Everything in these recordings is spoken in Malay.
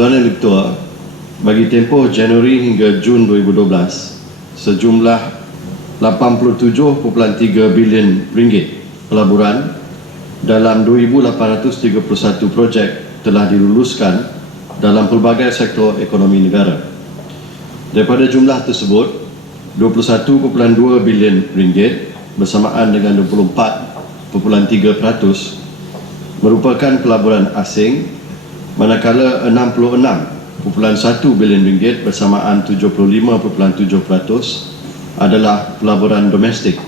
Tuan Yang Ketua, bagi tempoh Januari hingga Jun 2012, sejumlah 87.3 bilion ringgit pelaburan dalam 2,831 projek telah diluluskan dalam pelbagai sektor ekonomi negara. Daripada jumlah tersebut, 21.2 bilion ringgit bersamaan dengan 24.3% merupakan pelaburan asing, manakala 66.1 bilion ringgit bersamaan 75.7% adalah pelaburan domestik.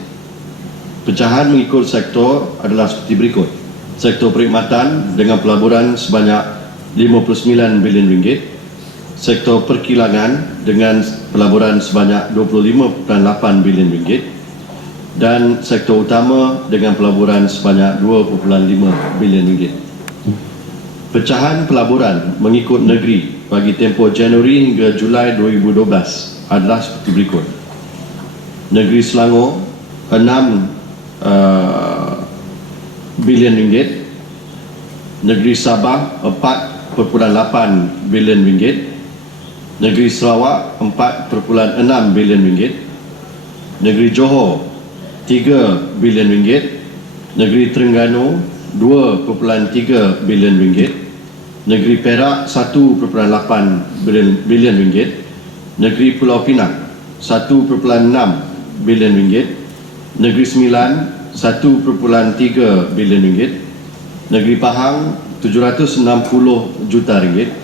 Pecahan mengikut sektor adalah seperti berikut. Sektor perkhidmatan dengan pelaburan sebanyak 59 bilion ringgit, sektor perkilangan dengan pelaburan sebanyak 25.8 bilion ringgit, dan sektor utama dengan pelaburan sebanyak 2.5 bilion ringgit. Pecahan pelaburan mengikut negeri bagi tempoh Januari hingga Julai 2012 adalah seperti berikut. Negeri Selangor 6 bilion ringgit, negeri Sabah 4.8 bilion ringgit, negeri Sarawak 4.6 bilion ringgit, negeri Johor 3 bilion ringgit, negeri Terengganu 2.3 bilion ringgit, negeri Perak 1.8 bilion ringgit, negeri Pulau Pinang 1.6 bilion ringgit, negeri Sembilan 1.3 bilion ringgit, negeri Pahang 760 juta ringgit,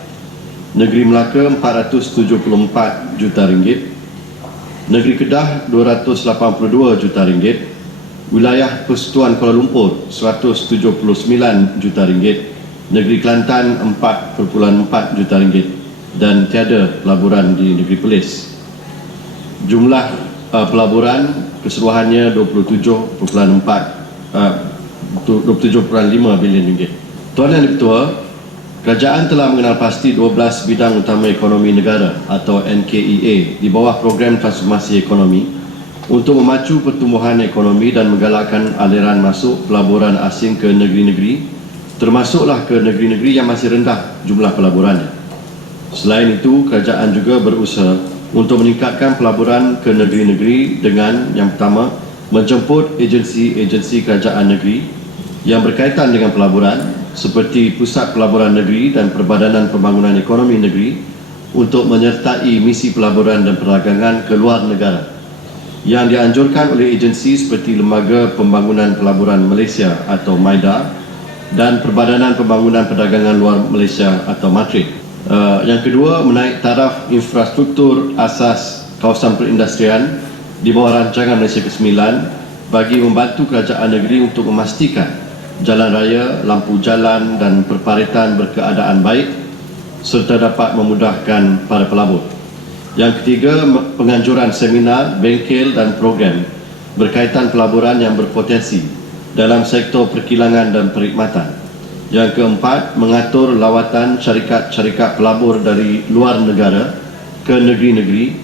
negeri Melaka 474 juta ringgit, negeri Kedah 282 juta ringgit, wilayah Persekutuan Kuala Lumpur 179 juta ringgit, negeri Kelantan 4.4 juta ringgit, dan tiada pelaburan di negeri Perlis. Jumlah pelaburan keseluruhannya 27.5 bilion ringgit. Tuan Yang Ketua, kerajaan telah mengenal pasti 12 bidang utama ekonomi negara atau NKEA di bawah program transformasi ekonomi untuk memacu pertumbuhan ekonomi dan menggalakkan aliran masuk pelaburan asing ke negeri-negeri, termasuklah ke negeri-negeri yang masih rendah jumlah pelaburannya. Selain itu, kerajaan juga berusaha untuk meningkatkan pelaburan ke negeri-negeri dengan yang pertama, menjemput agensi-agensi kerajaan negeri yang berkaitan dengan pelaburan seperti Pusat Pelaburan Negeri dan Perbadanan Pembangunan Ekonomi Negeri untuk menyertai misi pelaburan dan perdagangan ke luar negara yang dianjurkan oleh agensi seperti Lembaga Pembangunan Pelaburan Malaysia atau MIDA dan Perbadanan Pembangunan Perdagangan Luar Malaysia atau MATRID. Yang kedua, menaik taraf infrastruktur asas kawasan perindustrian di bawah rancangan Malaysia ke-9 bagi membantu kerajaan negeri untuk memastikan jalan raya, lampu jalan dan perparitan berkeadaan baik serta dapat memudahkan para pelabur. Yang ketiga, penganjuran seminar, bengkel dan program berkaitan pelaburan yang berpotensi dalam sektor perkilangan dan perkhidmatan. Yang keempat, mengatur lawatan syarikat-syarikat pelabur dari luar negara ke negeri-negeri,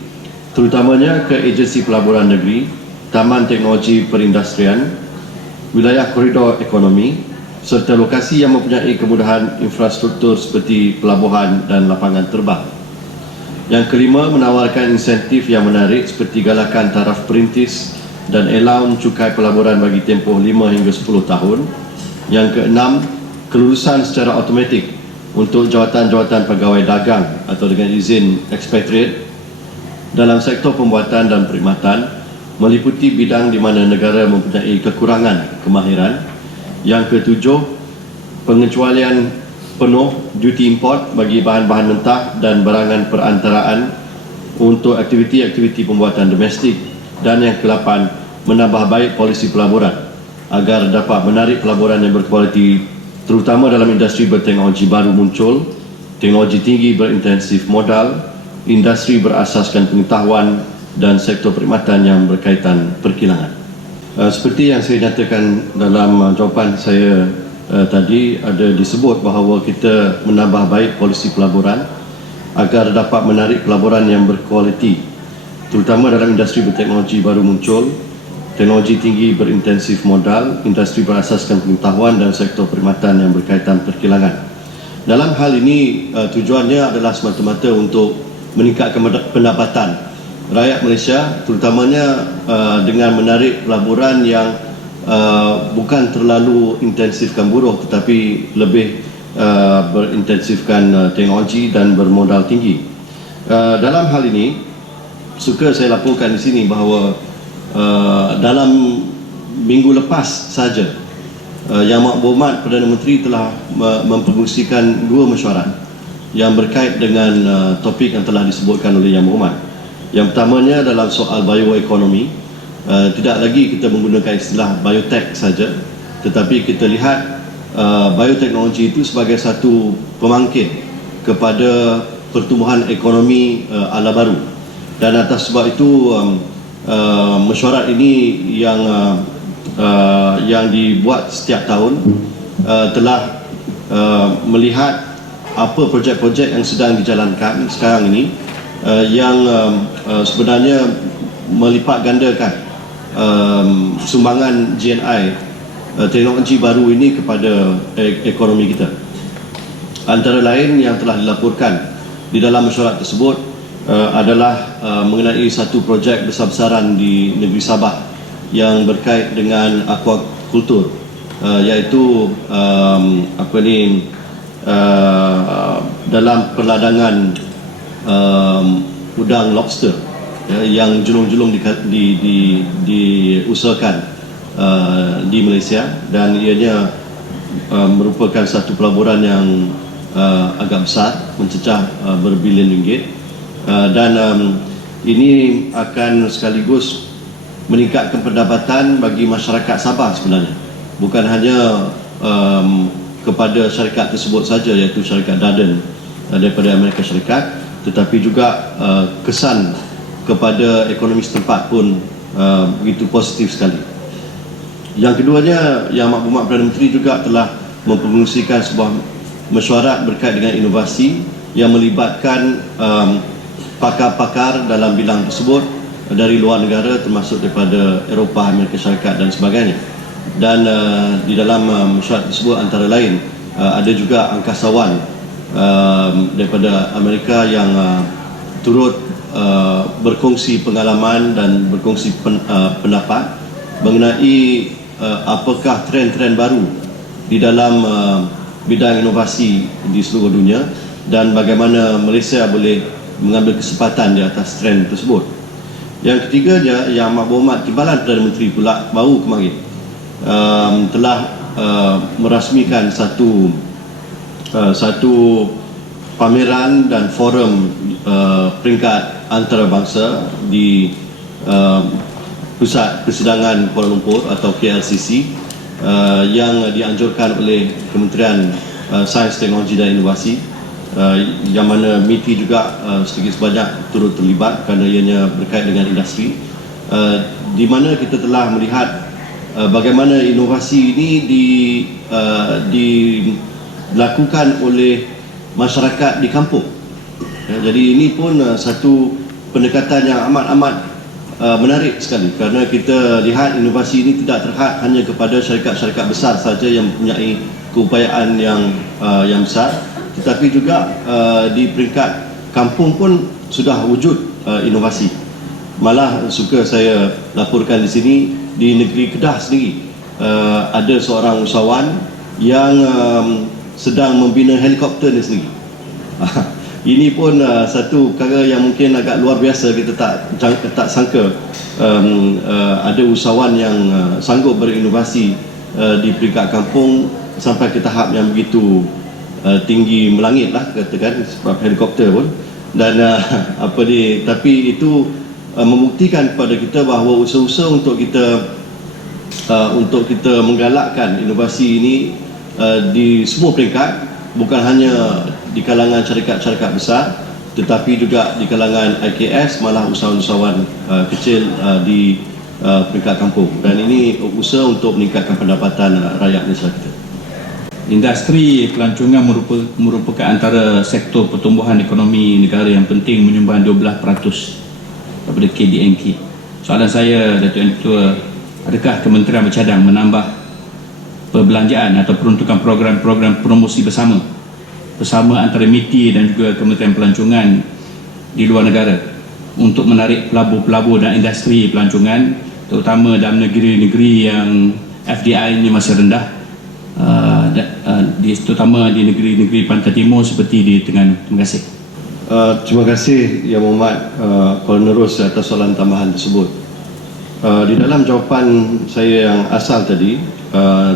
terutamanya ke agensi pelaburan negeri, taman teknologi perindustrian, wilayah koridor ekonomi, serta lokasi yang mempunyai kemudahan infrastruktur seperti pelabuhan dan lapangan terbang. Yang kelima, menawarkan insentif yang menarik seperti galakan taraf perintis dan allowance cukai pelaburan bagi tempoh 5 hingga 10 tahun. Yang keenam, kelulusan secara automatik untuk jawatan-jawatan pegawai dagang atau dengan izin expatriate dalam sektor pembuatan dan perkhidmatan meliputi bidang di mana negara mempunyai kekurangan kemahiran. Yang ketujuh, pengecualian penuh duty import bagi bahan-bahan mentah dan barangan perantaraan untuk aktiviti-aktiviti pembuatan domestik. Dan yang ke-8, menambah baik polisi pelaburan agar dapat menarik pelaburan yang berkualiti terutama dalam industri berteknologi baru muncul, teknologi tinggi berintensif modal, industri berasaskan pengetahuan dan sektor perkhidmatan yang berkaitan perkilangan. Seperti yang saya nyatakan dalam jawapan saya tadi, ada disebut bahawa kita menambah baik polisi pelaburan agar dapat menarik pelaburan yang berkualiti terutama dalam industri berteknologi baru muncul, teknologi tinggi berintensif modal, industri berasaskan pengetahuan dan sektor perkhidmatan yang berkaitan perkilangan. Dalam hal ini tujuannya adalah semata-mata untuk meningkatkan pendapatan rakyat Malaysia, terutamanya dengan menarik pelaburan yang bukan terlalu intensifkan buruh tetapi lebih berintensifkan teknologi dan bermodal tinggi. Dalam hal ini suka saya laporkan di sini bahawa dalam minggu lepas saja Yang Berhormat Perdana Menteri telah mempromosikan 2 mesyuarat yang berkait dengan topik yang telah disebutkan oleh Yang Berhormat. Yang pertamanya dalam soal bioekonomi. Tidak lagi kita menggunakan istilah biotech saja, tetapi kita lihat bioteknologi itu sebagai satu pembangkit kepada pertumbuhan ekonomi ala baru. Dan atas sebab itu mesyuarat ini yang dibuat setiap tahun telah melihat apa projek-projek yang sedang dijalankan sekarang ini yang sebenarnya melipat gandakan sumbangan GNI teknologi baru ini kepada ekonomi kita. Antara lain yang telah dilaporkan di dalam mesyuarat tersebut adalah mengenai satu projek besar-besaran di negeri Sabah yang berkait dengan aquakultur, iaitu dalam perladangan udang lobster yang julung-julung diusahakan di Malaysia, dan ianya merupakan satu pelaburan yang agak besar, mencecah berbilion ringgit, dan ini akan sekaligus meningkatkan pendapatan bagi masyarakat Sabah sebenarnya, bukan hanya kepada syarikat tersebut saja, iaitu syarikat Darden daripada Amerika Syarikat, tetapi juga kesan kepada ekonomi setempat pun begitu positif sekali. Yang keduanya, Yang Berhormat Perdana Menteri juga telah mempromosikan sebuah mesyuarat berkait dengan inovasi yang melibatkan pakar-pakar dalam bidang tersebut dari luar negara, termasuk daripada Eropah, Amerika Syarikat dan sebagainya. Dan di dalam mesyuarat tersebut antara lain ada juga angkasawan daripada Amerika yang turut berkongsi pengalaman dan berkongsi pendapat mengenai apakah tren-tren baru di dalam bidang inovasi di seluruh dunia dan bagaimana Malaysia boleh mengambil kesempatan di atas tren tersebut. Yang ketiganya, Yang Berhormat Timbalan Perdana Menteri pula baru kemarin telah merasmikan satu pameran dan forum peringkat antarabangsa di Pusat Persidangan Kuala Lumpur atau KLCC yang dianjurkan oleh Kementerian Sains, Teknologi dan Inovasi, yang mana MITI juga sedikit sebanyak turut terlibat kerana ianya berkait dengan industri, di mana kita telah melihat bagaimana inovasi ini dilakukan oleh masyarakat di kampung. Jadi ini pun satu pendekatan yang amat-amat menarik sekali, kerana kita lihat inovasi ini tidak terhad hanya kepada syarikat-syarikat besar saja yang mempunyai keupayaan yang besar, tetapi juga di peringkat kampung pun sudah wujud inovasi. Malah suka saya laporkan di sini, di negeri Kedah sendiri ada seorang usahawan yang sedang membina helikopter ni sendiri. Ini pun satu perkara yang mungkin agak luar biasa. Kita tak sangka ada usahawan yang sanggup berinovasi di peringkat kampung sampai ke tahap yang begitu tinggi melangit lah, katakan, sebab helikopter pun. Dan tapi itu membuktikan kepada kita bahawa usaha-usaha untuk kita menggalakkan inovasi ini di semua peringkat, bukan hanya di kalangan syarikat-syarikat besar, tetapi juga di kalangan IKS, malah usahawan-usahawan kecil di peringkat kampung. Dan ini usaha untuk meningkatkan pendapatan rakyat Malaysia kita. Industri pelancongan merupakan antara sektor pertumbuhan ekonomi negara yang penting, menyumbang 12% daripada KDNK. Soalan saya, Datuk Yang Ketua, adakah Kementerian bercadang menambah perbelanjaan atau peruntukan program-program promosi bersama bersama antara MITI dan juga Kementerian Pelancongan di luar negara untuk menarik pelabur-pelabur dan industri pelancongan, terutama dalam negeri-negeri yang FDI-nya masih rendah, terutama di negeri-negeri Pantai Timur seperti di Terengganu. Terima kasih. Terima kasih Yang Berhormat Kuala Nerus atas soalan tambahan tersebut. Di dalam jawapan saya yang asal tadi,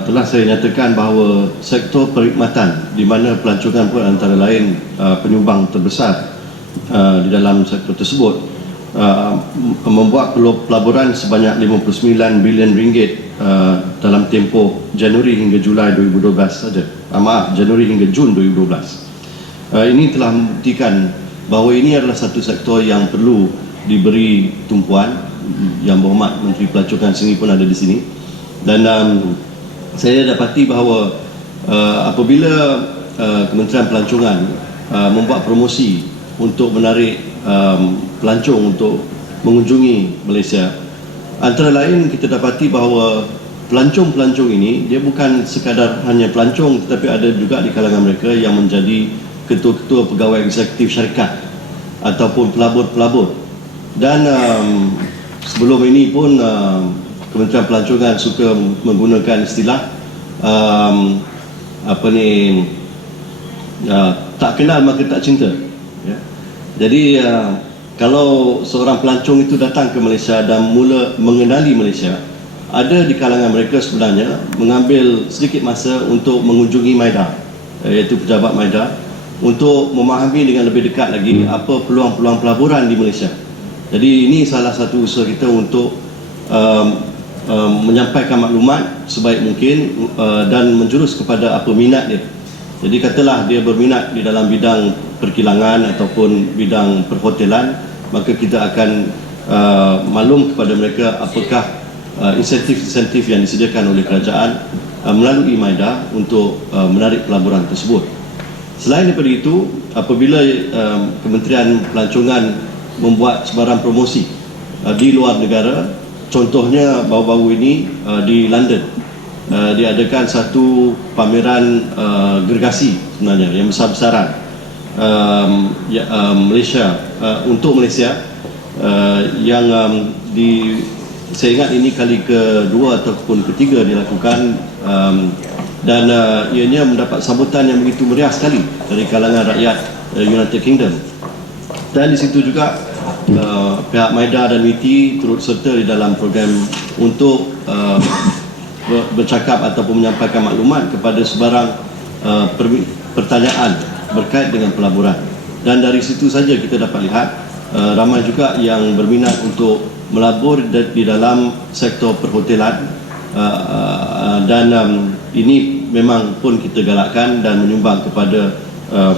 telah saya nyatakan bahawa sektor perkhidmatan di mana pelancongan pun antara lain penyumbang terbesar di dalam sektor tersebut, membuat pelaburan sebanyak 59 bilion ringgit dalam tempoh Januari hingga Julai 2012 saja. Januari hingga Jun 2012. Ini telah membuktikan bahawa ini adalah satu sektor yang perlu diberi tumpuan. Yang Berhormat Menteri Pelancongan sendiri pun ada di sini, dan saya dapati bahawa apabila Kementerian Pelancongan membuat promosi untuk menarik pelancong untuk mengunjungi Malaysia, antara lain kita dapati bahawa pelancong-pelancong ini dia bukan sekadar hanya pelancong, tetapi ada juga di kalangan mereka yang menjadi ketua-ketua pegawai eksekutif syarikat ataupun pelabur-pelabur. Dan sebelum ini pun Kementerian Pelancongan suka menggunakan istilah tak kenal maka tak cinta, ya. Jadi kalau seorang pelancong itu datang ke Malaysia dan mula mengenali Malaysia, ada di kalangan mereka sebenarnya mengambil sedikit masa untuk mengunjungi MIDA, iaitu pejabat MIDA, untuk memahami dengan lebih dekat lagi apa peluang-peluang pelaburan di Malaysia. Jadi ini salah satu usaha kita untuk menyampaikan maklumat sebaik mungkin dan menjurus kepada apa minat dia. Jadi katalah dia berminat di dalam bidang perkilangan ataupun bidang perhotelan, maka kita akan maklum kepada mereka apakah insentif-insentif yang disediakan oleh kerajaan melalui MIDA untuk menarik pelaburan tersebut. Selain daripada itu, apabila Kementerian Pelancongan membuat sebarang promosi di luar negara, contohnya baru-baru ini di London diadakan satu pameran gergasi sebenarnya yang besar-besaran Malaysia untuk Malaysia, yang saya ingat ini kali kedua ataupun ketiga dilakukan, dan ianya mendapat sambutan yang begitu meriah sekali dari kalangan rakyat United Kingdom. Dan di situ juga pihak MIDA dan MITI turut serta di dalam program untuk bercakap ataupun menyampaikan maklumat kepada sebarang pertanyaan berkait dengan pelaburan. Dan dari situ saja kita dapat lihat ramai juga yang berminat untuk melabur di dalam sektor perhotelan, dan ini memang pun kita galakkan dan menyumbang kepada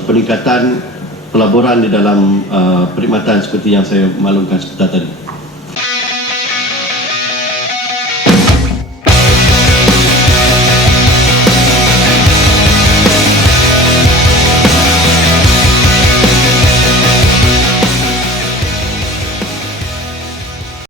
peningkatan pelaburan di dalam perkhidmatan seperti yang saya maklumkan sebentar tadi.